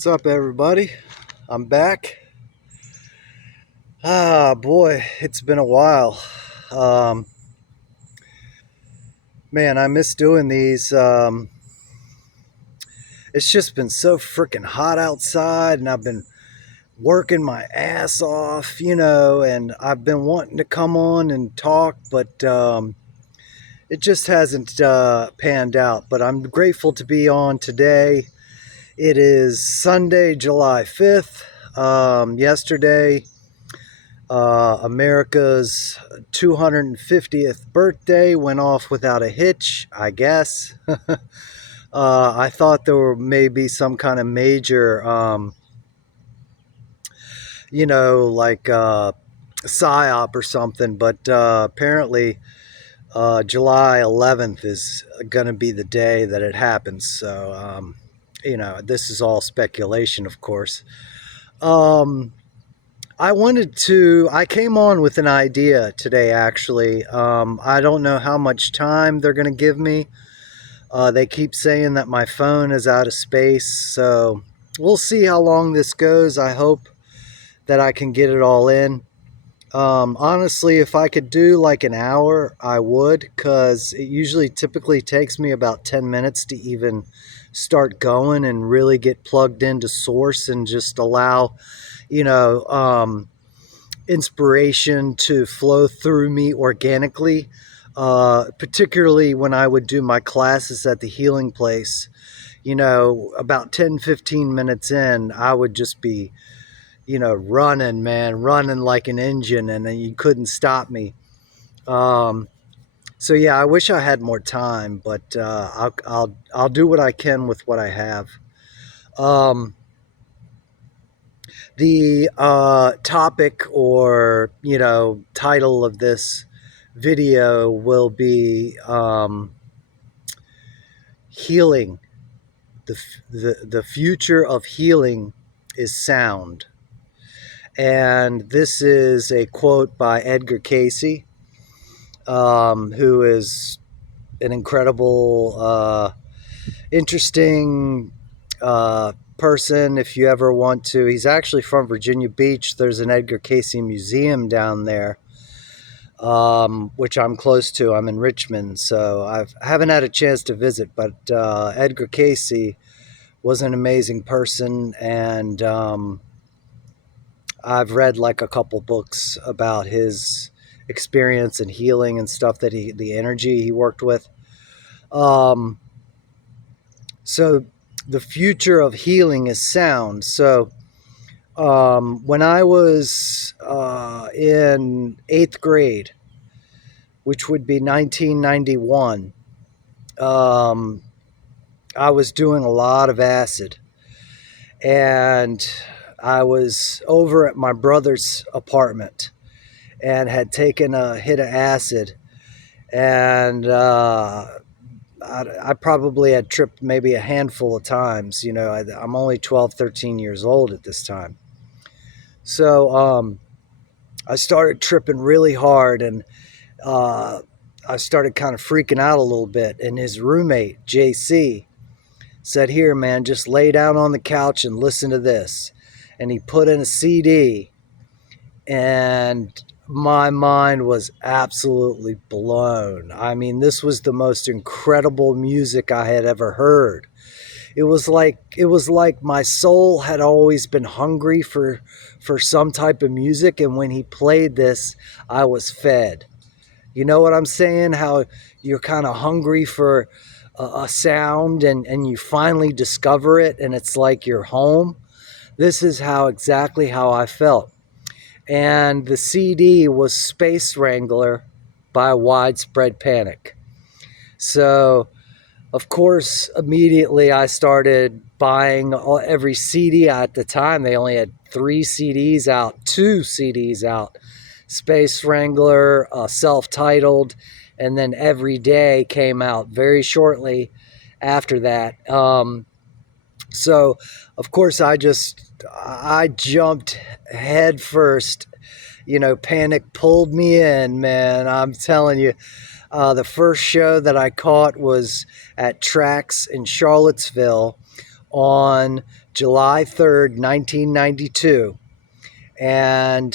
What's up, everybody? I'm back. Ah, boy, it's been a while. Um, Man, I miss doing these. It's just been so freaking hot outside, and I've been working my ass off, and I've been wanting to come on and talk, but it just hasn't panned out. But I'm grateful to be on today. It is Sunday, July 5th. Yesterday, America's 250th birthday went off without a hitch, I guess. I thought there were maybe some kind of major, like psyop or something, but apparently July 11th is going to be the day that it happens. So, this is all speculation, of course. I came on with an idea today, actually. I don't know how much time they're going to give me. They keep saying that my phone is out of space, so we'll see how long this goes. I hope that I can get it all in. Honestly, if I could do like an hour, I would, because it usually typically takes me about 10 minutes to even start going and really get plugged into source and just allow, you know, inspiration to flow through me organically, particularly when I would do my classes at the healing place. About 10-15 minutes in, I would just be, running, man, running like an engine, and then you couldn't stop me. So yeah, I wish I had more time, but I'll do what I can with what I have. The topic or title of this video will be healing. The future of healing is sound. And this is a quote by Edgar Cayce, who is an incredible, interesting person. If you ever want to, he's actually from Virginia Beach. There's an Edgar Cayce museum down there, which I'm close to. I'm in Richmond, so I haven't had a chance to visit, but Edgar Cayce was an amazing person, and I've read like a couple books about his experience and healing and stuff, that the energy he worked with. So the future of healing is sound. So when I was in 8th grade, which would be 1991, I was doing a lot of acid, and I was over at my brother's apartment and had taken a hit of acid, and I probably had tripped maybe a handful of times. I'm only 12, 13 years old at this time. So I started tripping really hard, and I started kind of freaking out a little bit. And his roommate, JC, said, "Here, man, just lay down on the couch and listen to this." And he put in a CD, and my mind was absolutely blown. I mean, this was the most incredible music I had ever heard. It was like my soul had always been hungry for some type of music, and when he played this, I was fed. You know what I'm saying? How you're kind of hungry for a sound, and you finally discover it, and it's like you're home. This is exactly how I felt. And the CD was Space Wrangler by Widespread Panic. So, of course, immediately I started buying every CD. At the time, they only had 2 CDs out. Space Wrangler, self-titled, and then Every Day came out very shortly after that. So, of course, I jumped head first. Panic pulled me in, man. I'm telling you, the first show that I caught was at Trax in Charlottesville, on July 3rd, 1992. And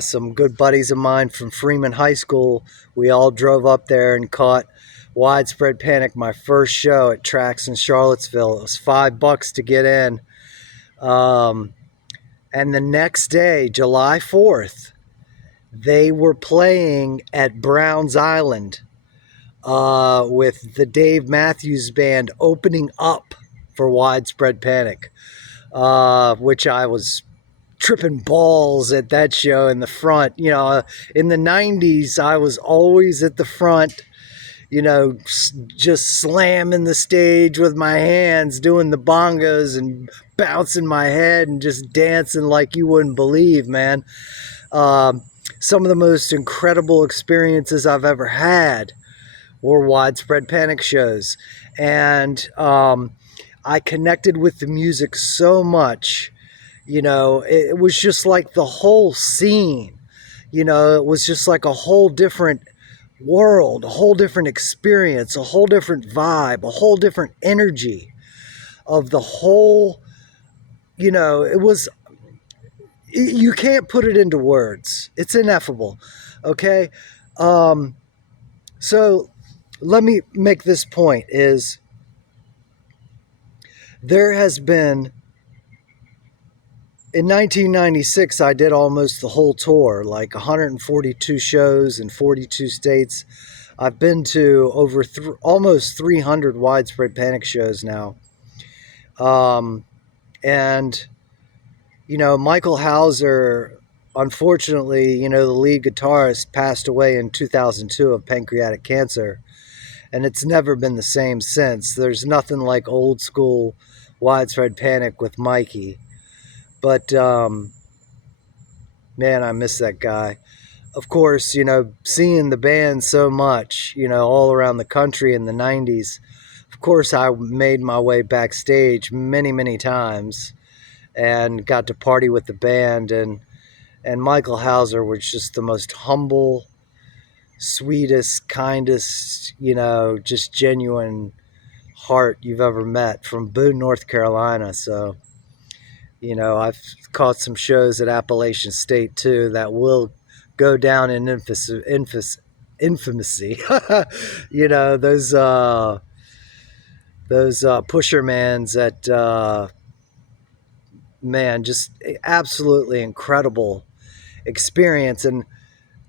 some good buddies of mine from Freeman High School, we all drove up there and caught Widespread Panic, my first show at Trax in Charlottesville. It was $5 to get in. And the next day, July 4th, they were playing at Browns Island with the Dave Matthews Band opening up for Widespread Panic, which I was tripping balls at that show in the front. You know, in the 90s, I was always at the front, you know, just slamming the stage with my hands, doing the bongos and bouncing my head and just dancing like you wouldn't believe, man. Some of the most incredible experiences I've ever had were Widespread Panic shows. And I connected with the music so much. You know, it was just like the whole scene, you know, it was just like a whole different world, a whole different experience, a whole different vibe, a whole different energy of the whole, you know, it was, you can't put it into words. It's ineffable. Okay. So let me make this point is there has been, in 1996, I did almost the whole tour, like 142 shows in 42 states. I've been to over almost 300 Widespread Panic shows now. And, you know, Michael Hauser, unfortunately, you know, the lead guitarist passed away in 2002 of pancreatic cancer. And it's never been the same since. There's nothing like old school Widespread Panic with Mikey. But, man, I miss that guy. Of course, you know, seeing the band so much, you know, all around the country in the 90s, of course, I made my way backstage many, many times and got to party with the band. And Michael Hauser was just the most humble, sweetest, kindest, you know, just genuine heart you've ever met from Boone, North Carolina. So, you know, I've caught some shows at Appalachian State too that will go down in infamousy. You know, those Pushermans at man, just absolutely incredible experience. And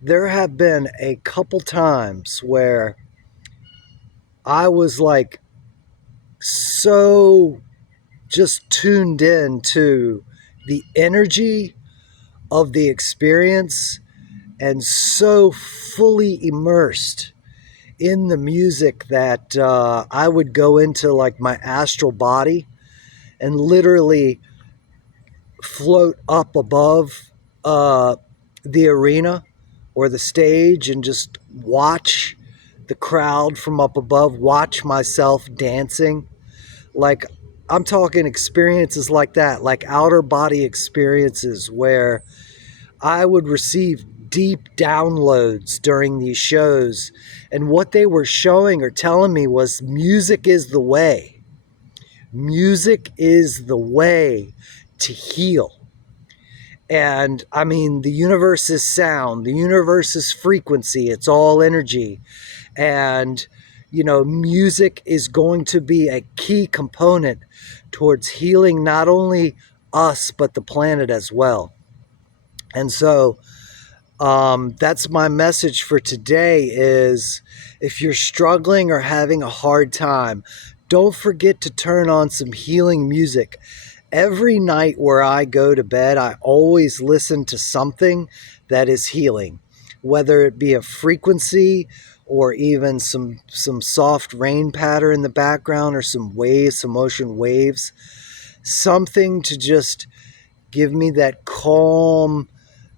there have been a couple times where I was like so just tuned in to the energy of the experience and so fully immersed in the music that I would go into like my astral body and literally float up above the arena or the stage and just watch the crowd from up above, watch myself dancing. Like, I'm talking experiences like that, like outer body experiences where I would receive deep downloads during these shows. And what they were showing or telling me was music is the way. Music is the way to heal. And I mean, the universe is sound, the universe is frequency, it's all energy. And, you know, music is going to be a key component towards healing not only us, but the planet as well. And so that's my message for today is if you're struggling or having a hard time, don't forget to turn on some healing music. Every night where I go to bed, I always listen to something that is healing, whether it be a frequency or even some soft rain patter in the background or some waves, some ocean waves, something to just give me that calm,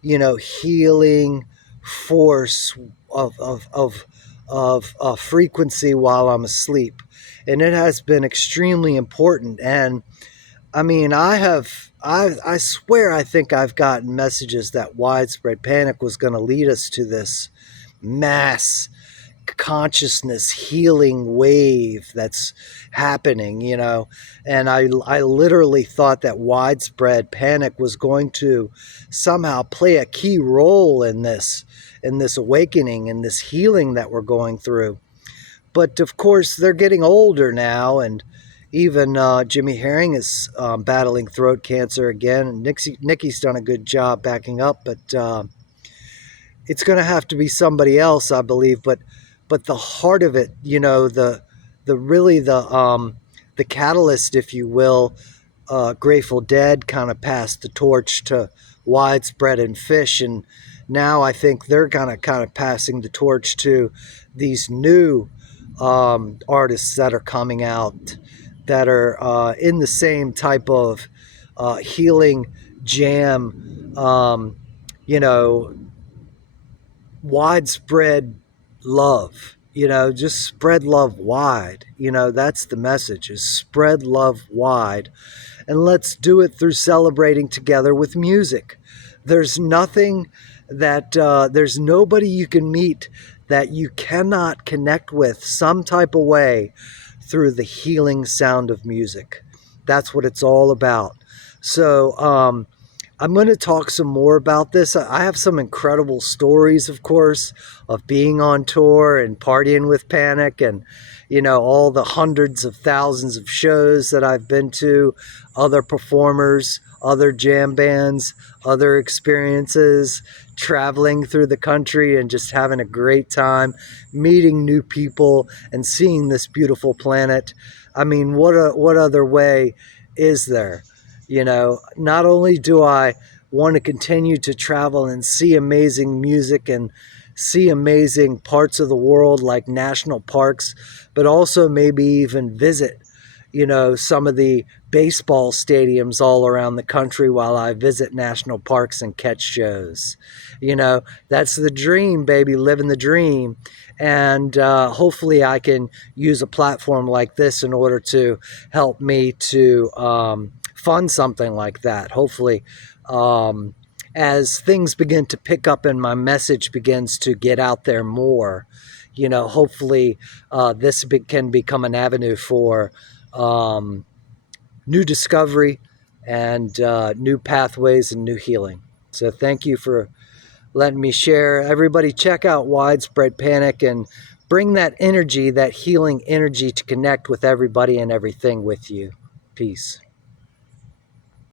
you know, healing force of frequency while I'm asleep. And it has been extremely important. And I mean, I swear I think I've gotten messages that Widespread Panic was going to lead us to this mass consciousness healing wave that's happening, and I literally thought that widespread panic was going to somehow play a key role in this awakening, in this healing that we're going through. But of course, they're getting older now, and even Jimmy Herring is battling throat cancer again. And Nikki's done a good job backing up, but it's going to have to be somebody else, I believe. But the heart of it, the catalyst, if you will, Grateful Dead kind of passed the torch to Widespread and Fish, and now I think they're kind of passing the torch to these new artists that are coming out that are in the same type of healing jam, widespread love, just spread love wide. That's the message, is spread love wide. And let's do it through celebrating together with music. There's nothing there's nobody you can meet that you cannot connect with some type of way through the healing sound of music. That's what it's all about. So I'm going to talk some more about this. I have some incredible stories, of course, of being on tour and partying with Panic, and all the hundreds of thousands of shows that I've been to, other performers, other jam bands, other experiences, traveling through the country and just having a great time, meeting new people and seeing this beautiful planet. I mean, what other way is there? Not only do I want to continue to travel and see amazing music and see amazing parts of the world like national parks, but also maybe even visit, some of the baseball stadiums all around the country while I visit national parks and catch shows. That's the dream, baby, living the dream. And hopefully I can use a platform like this in order to help me to fund something like that. Hopefully, as things begin to pick up and my message begins to get out there more, hopefully this can become an avenue for new discovery and new pathways and new healing. So thank you for letting me share. Everybody check out Widespread Panic and bring that energy, that healing energy, to connect with everybody and everything with you. Peace.